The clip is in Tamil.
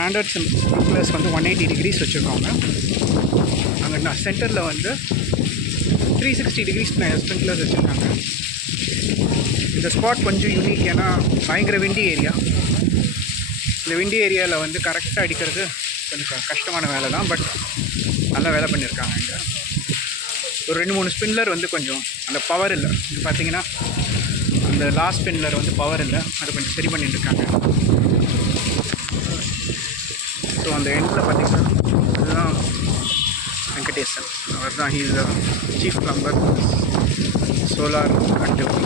ஸ்டாண்டர்ட் ஸ்ப்ரிங்க்லர்ஸ் வந்து 180 டிகிரிஸ் வச்சுருக்காங்க. அங்கே சென்டரில் வந்து 360 டிகிரிஸ் ஸ்ப்ரிங்க்லர்ஸ் வச்சுருக்காங்க. இந்த ஸ்பாட் கொஞ்சம் யூனிக், ஏன்னா பயங்கர விண்டி ஏரியா. இந்த விண்டி ஏரியாவில் வந்து கரெக்டாக அடிக்கிறது கொஞ்சம் கஷ்டமான வேலை தான். பட் நல்லா வேலை பண்ணியிருக்காங்க. இங்கே ஒரு 2-3 ஸ்பின்லர் வந்து கொஞ்சம் அந்த பவர் இல்லை. இது பார்த்திங்கன்னா அந்த லாஸ்ட் ஸ்பின்லர் வந்து பவர் இல்லை, அதை கொஞ்சம் சரி பண்ணிட்டு இருக்காங்க. ஸோ அந்த எண்டில் பார்த்திங்கன்னா அதுதான் வெங்கடேசன். அவர் தான் he's chief plumber solar activity.